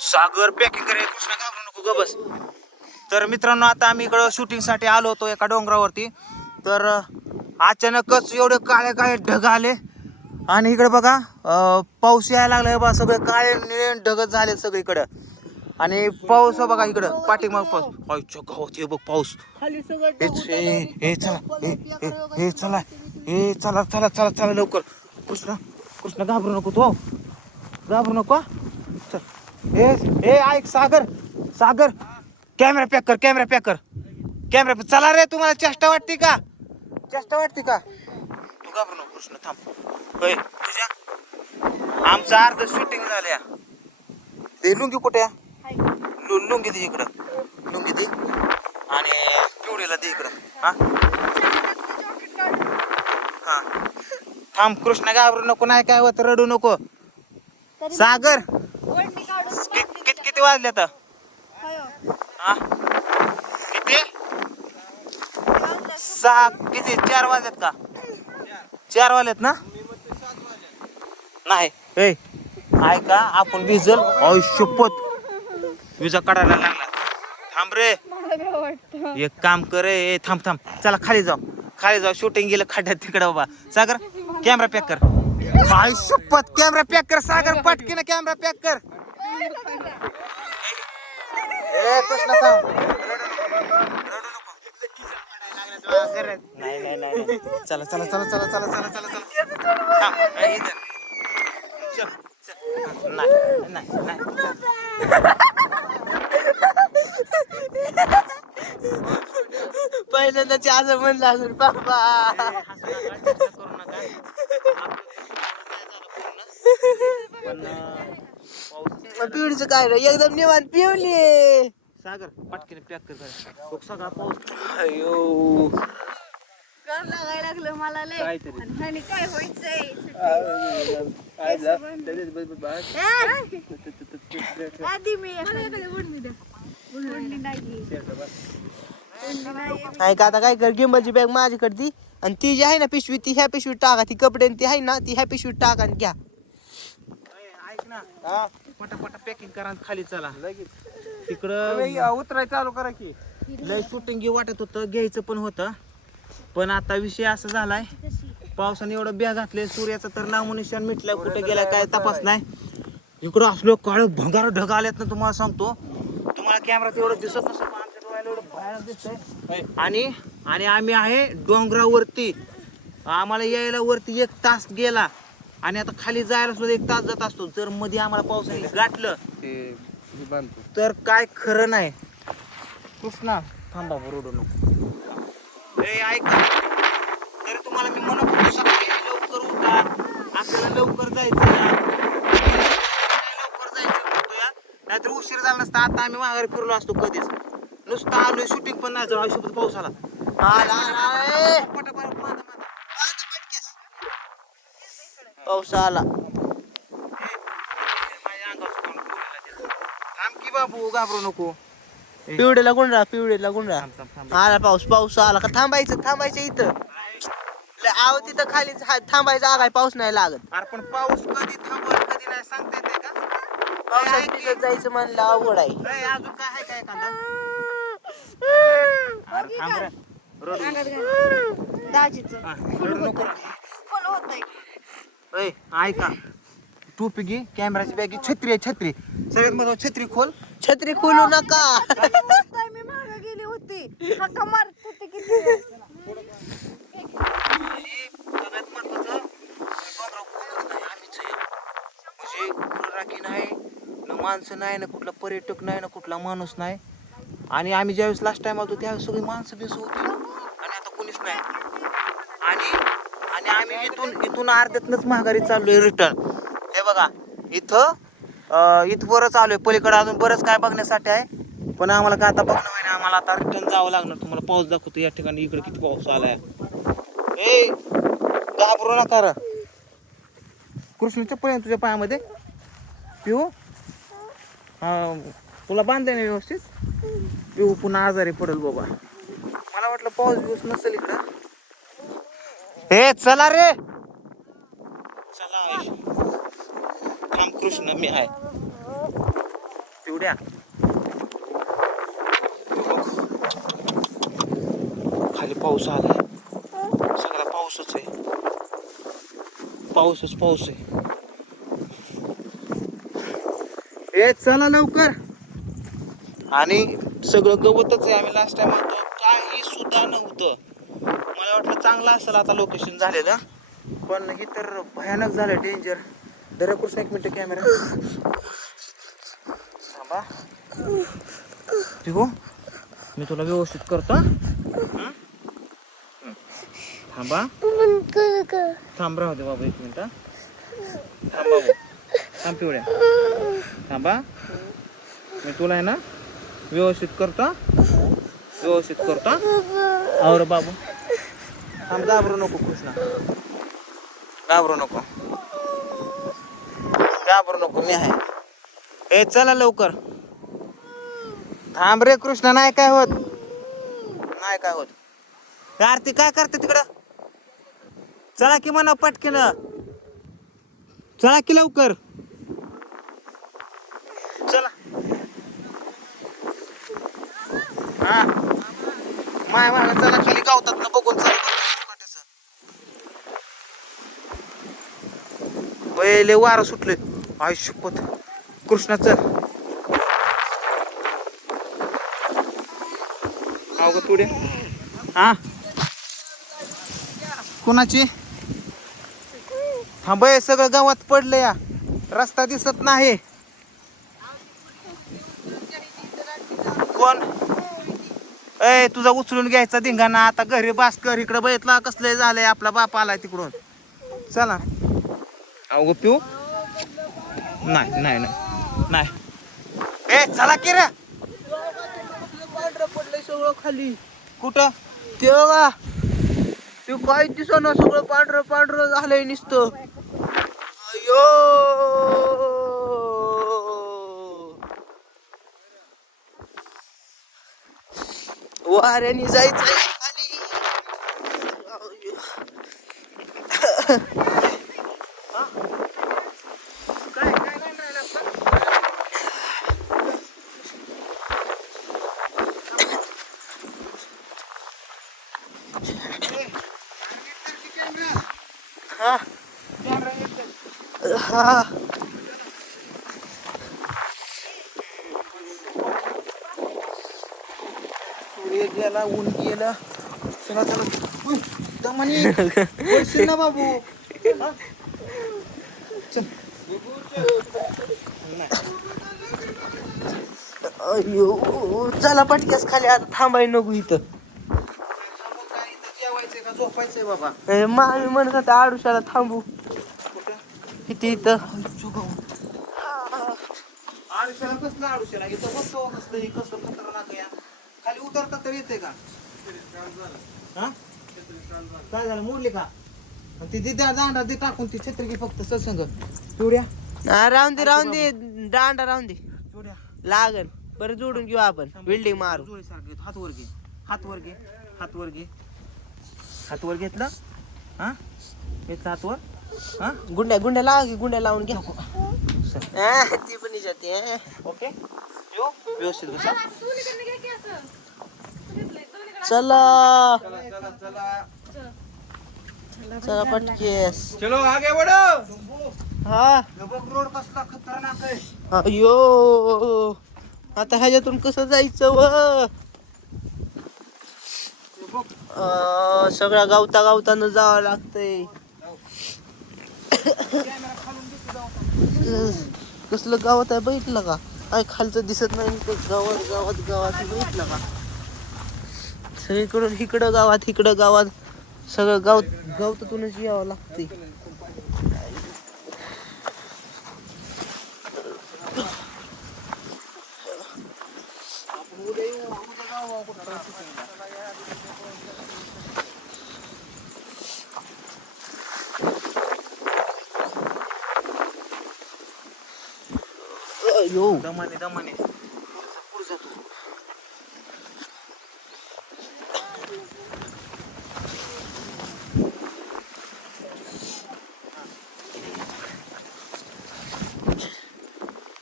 सागर packing करायला कृष्णा घाबरू नको ग बस. तर मित्रांनो आता आम्ही इकडं शूटिंगसाठी आलो होतो एका डोंगरावरती. तर अचानकच एवढे काळे काळे ढग आले. आणि इकडे बघा पाऊस यायला लागलाय बा सगळे काळे निळे ढगच झाले सगळीकडं. आणि पाऊस बघा इकडं पाठीमाग पाऊस. गावात हे बघ पाऊस. हे चला हे चला हे चला चला चला चला लवकर. कृष्ण कृष्ण घाबरू नको तू. घाबरू नको हा. हे हे ऐक सागर सागर. कॅमेरा पॅक कर कॅमेरा पॅक कर. कॅमेरा चला रे तुम्हाला चेष्टा वाटते का? चेष्टा वाटते का? तू घाबरू नको कृष्ण थांब. होय तुझ्या? आमचं अर्ध शूटिंग झाल्या. ते लुंगी कुठे? लुंगी दे इकडं. लुंगी दे. आणि पिवडीला दे इकडं. हा? हा. थांब कृष्ण घाबरू नको नाही काय होत रडू नको. सागर किती वाजले आता? हा. किती? सहा किती? चार वाजलेत का? चार वाजलेत ना? नाही. ए. ऐका आपण भिजल शपथ. विजा काढायला लागला. थांब रे. एक काम कर ए, थांब थांब. चला खाली जाऊ. खाली जाऊ. शूटिंग गेलं खड्ड्यात तिकडे बाबा सागर कॅमेरा पॅक कर. आई शपथ. कॅमेरा पॅक कर सागर. पटकीनं कॅमेरा पॅक कर. ए कृष्णा थांब रडू नको. नाही नाही नाही नाही. चला चला चला चला चला चला चला चला थांब ए, इथं. चल, चल. नाही नाही नाही चल. पहिल्यांदा म्हणलं असेल बाबा पिवडीचं काय नाही एकदम निवांत पिवली सागर पटकीने पॅक कर. तो सगळा पाऊस. अयो लागायला लागलं मला लय. काहीतरी. आणि ह्याने काय व्हायचंय? आधी मी उडणी द्या. उडणी नाही. काय का आता काय कर गिंबलची बॅग माझ्याकडे दी. आणि ती जी आहे ना पिशवी ती ह्या पिशवीत टाका. ती कपडे आणि ती आहे ना ती ह्या पिशवीत टाका आणि घ्या. ऐक ना. पटापटा पॅकिंग करा आणि खाली चला. तिकडं उतराय चालू करा की. लय शूटिंग वाटत होतं घ्यायचं पण होतं. पण आता विषय असा झालाय पावसाने एवढं ब्या घातले सूर्याचं तर नाव निशाण मिटलंय कुठे गेलाय काय तपास नाही. इकडं असलं काळ भंगार ढग आल्यात ना तुम्हाला सांगतो. तुम्हाला कॅमेरात एवढं दिसत नसतं पण आमच्या डोळ्याला एवढं भयानक दिसतंय. आणि आणि आम्ही आहे डोंगरावरती. आम्हाला यायला वरती एक तास गेला. आणि आता खाली जायला सुद्धा एक तास जात असतो. जर मध्ये आम्हाला पावसाने गाठलं तर काय खरं नाही. कृष्णा थांबा बरोबर नको. ए ऐका तरी तुम्हाला मी म्हणत सकाळी लवकर उठा. आपल्याला लवकर जायचं. लवकर जायचं नाहीतर उशीर झाला नसता. आता आम्ही माघारी फिरलो असतो कधीच. नुसतं आलोय शूटिंग पण नाही झालं. शोबत पाऊस आला. आला. पटापट मारा, मारा. पाऊस आला की बाबू घाबरू नको पिवडेला गुंडा पिवडेला गुंडा थांब थांब थांब आला पाऊस पाऊस आला का थांबायचं थांबायचं इथं आव तिथं खाली थांबायचं आगाय पाऊस नाही लागत अरे पण पाऊस कधी थांबल कधी नाही सांगता येते का पावसात तिथं जायचं म्हणलं अवघड आहे ए, अजून काय आहे काय एखादा अरे थांब रे. रडू. दाजीचं हा, रडू नको फुल होत ऐका. टोपी घे कॅमेराची बॅग घे. छत्री आहे छत्री. सगळ्यात महत्वाचं छत्री खोल. छत्री खोलू नका. मी मागे गेली होती? हक्का मारत होते किती वेळ. आणि सगळ्यात महत्वाचं डोंगरावर कोणच नाही, आम्हीच आहे. म्हणजे कुठं राखी नाही ना माणसं नाही ना कुठला पर्यटक नाही ना कुठला माणूस नाही. आणि आम्ही ज्यावेळेस लास्ट टाइम आलो त्यावेळेस सगळी माणसं बिसं होती आणि आता कोणीच नाही आणि आणि आम्ही इथून इथून अर्ध्यातनच महागारी चालू आहे रिटर्न हे बघा इथं अं, चालू आहे. पलीकडे अजून बरंच काय बघण्यासाठी आहे. पण आम्हाला काय आता बघणं नाही आम्हाला आता रिटर्न जावं लागणार. तुम्हाला पाऊस दाखवतो. या ठिकाणी इकडे किती पाऊस आलाय. ए घाबरू नका र. कृष्ण चप्पल आहे तुझ्या पायामध्ये? पिऊ? हा तुला बांधते ना व्यवस्थित? पिऊ पुन्हा आजारी पडेल बाबा. मला वाटलं पाऊस बिऊस नसेल इकडं. ए चला रे. चला आयुष. थांब कृष्ण मी आहे. पिवड्या. खाली पाऊस आलाय. सगळा पाऊसच आहे. पाऊसच पाऊस आहे. ए चला लवकर. आणि सगळं गवतच आहे. आम्ही लास्ट टाइम होतो काही सुद्धा नव्हतं मला वाटलं चांगलं असेल आता लोकेशन झालेलं. पण ही तर भयानक झालं डेंजर दर एक मिनिट कॅमेरा थांबा. हो मी तुला व्यवस्थित करतो थांबा. थांब राहू दे बाबा एक मिनिट थांब बाबा. थांब पिवळ्या. थांबा. मी तुला आहे ना व्यवस्थित करतो व्यवस्थित करतो और बाबू. थांब घाबरू नको कृष्णा. घाबरू नको. घाबरू नको मी आहे. ए चला लवकर. थांब रे कृष्णा नाही काय होत. नाही काय होत. आरती काय करते तिकडं? चला की म्हणा पटकीन. चला की लवकर. चला. हा. माय म्हणा चला खाली गावतात ना बघून चला पहिले वारं सुटले आयुष्य शपथ. कृष्णा चल अवघ तुडे? हा? कुणाची? हा बय सगळं गावात पडलं या. रस्ता दिसत नाही. कोण? ए तुझा उचलून घ्यायचा धिंगाणा. आता घरी बास कर. इकडं बघितला कसलं झालंय. आपला बाप आलाय तिकडून. चला. अवघ पिऊ? नाही नाही नाही. नाही. ए चला की रे. पांढरं पडलंय सगळं खाली कुठं? ते बघा. ते काय दिसना सगळं पांढरं पांढरं झालंय नुसतं. अयो. वाऱ्याने जायचंय खाली अयो. काय काय नाही राहिलं हा हा. सूर्य गेला ऊन गेला. चला चला. उय, दमानी पडशील ना बाबू. हा? चल. अयो चला पटक्यास खाली. आता थांबाय नको इथं. जेवायचंय का? झोपायचंय बाबा. ए, मामी म्हणत होता आडुशाला थांबू. किती इथं. आडुशाला कसलं आडुशाला इथं बघतो कसलं हे कसं खतरनाक या खाली उतरता तर येते का? हा? काय झालं? मोडली का? आणि ती दांडा दे टाकून ती छत्री फक्त सत्संग. राहून दे राहून दे. दांडा राहून दे. पिवड्या लागन परत जोडून घेऊ आपण. बिल्डिंग मारू. हात वर घे. हात वर घे. हात वर घे. हात वर घेतलं? हा? घेतलं हात वर? हा? गुंड्या गुंड्या लावा की गुंड्या लावून घ्या. ती पण जाते हा. ओके. यो व्यवस्थित बसा. चला चला. चला चला. चला पटकेस. चलो आगे बढ़ो हा. रोड कसला खतरनाक आहे. अयो आता ह्याच्यातून कसं जायचं व? हे सगळ्या गावता गावतानं जावं लागतंय कॅमेरा खालून दिसतो जाऊ कसलं गावात आहे बघितलं का? काय खालचं दिसत नाही गावात गावात गावात बघितलं का? सगळीकडून इकडं गावात इकडं गावात. सगळं गाव गावतातूनच यावं लागते येऊ. दमाने दमाने.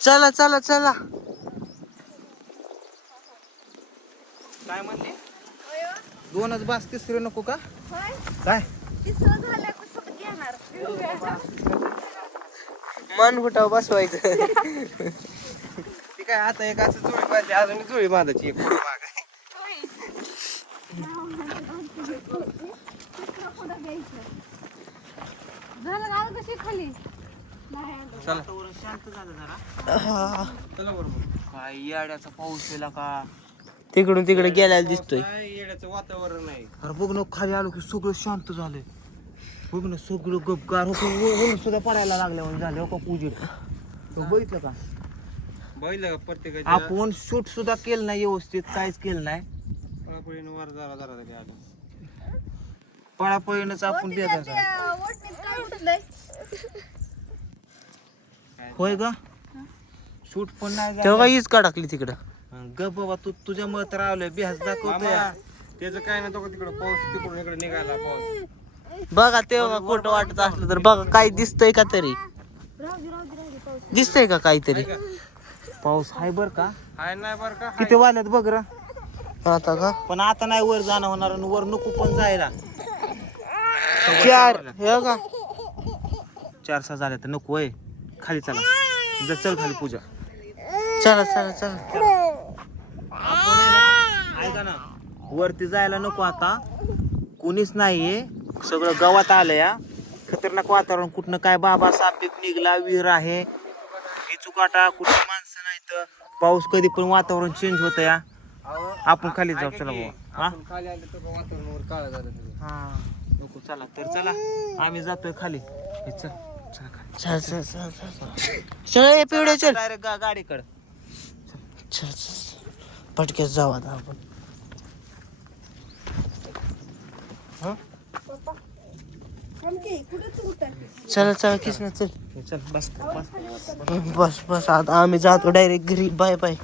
चला चला चला. काय म्हणले? दोनच बास तिसरे नको का? काय? मन फुटाव बसवायचं. काय आता एक असं जुळी पाहिजे अजून जुळी बांधायची एक पुढं मागं. झालं ना कशी खाली. वातावरण शांत झालं जरा. चला बरोबर काय येड्याचा पाऊस येला का तिकडून तिकडे गेल्याला दिसतोय काय येण्याचं वातावरण नाही अरे बघ ना खाली आलो की सगळं शांत झालंय बघ ना सगळं गपगार होतं सुद्धा पडायला लागल्या म्हणून झाले हो का पूजे बघितलं का का प्रत्येकाच्या? आपण शूट सुद्धा केलं नाही व्यवस्थित काहीच केलं नाही. पळापळीनं वर जरा जरा तरी आलं पळापळीनंच आपण काय उठलंय? होय ग? शूट पण नाही तेव्हा. हीच टाकली तिकडं. ग बाबा तू तुझ्यामुळे तर रावलंय बिहास दाखवतोय. मामा, त्याचं काय नाही तो तिकडं पाऊस तिकडून इकडे निघाला पाऊस. बघा तेव्हा खोटं वाटत असलं तर बघा काय दिसतंय का तरी? राहू दे राहू दे राहू दे पाऊस. दिसतंय का काहीतरी? पाऊस हाय बर का? हाय नाही बरं का किती वाल्यात बघ र. आता का? पण आता नाही वर जाणं होणार आणि वर नको पण जायला. चार हे का चार सहा झाले तर नको वय खाली चला. जा चल खाली पूजा. चला चला चला. आपण आहे ना ऐका ना वरती जायला नको आता. कोणीच नाहीये. सगळं गावात आलं या खतरनाक वातावरण कुठनं काय बाबा सापिक निघला विहीर आहे. चुकाटा कुठं पाऊस कधी पण वातावरण चेंज होतं या. आपण खाली जाऊ चला बाबा आपण खाली आले तर वातावरण वर काळं झालं. हा. नको चला तर चला. आम्ही जातोय खाली. हे चल चला चल चल चल चल चल. पिवडे चल डायरेक्ट गा गाडीकडं. चल चल. पटक्यात जाऊ आता आपण. चल चल किस ना चल. चल बस बस. बस बस. आता आम्ही जातो डायरेक्ट घरी. Bye bye.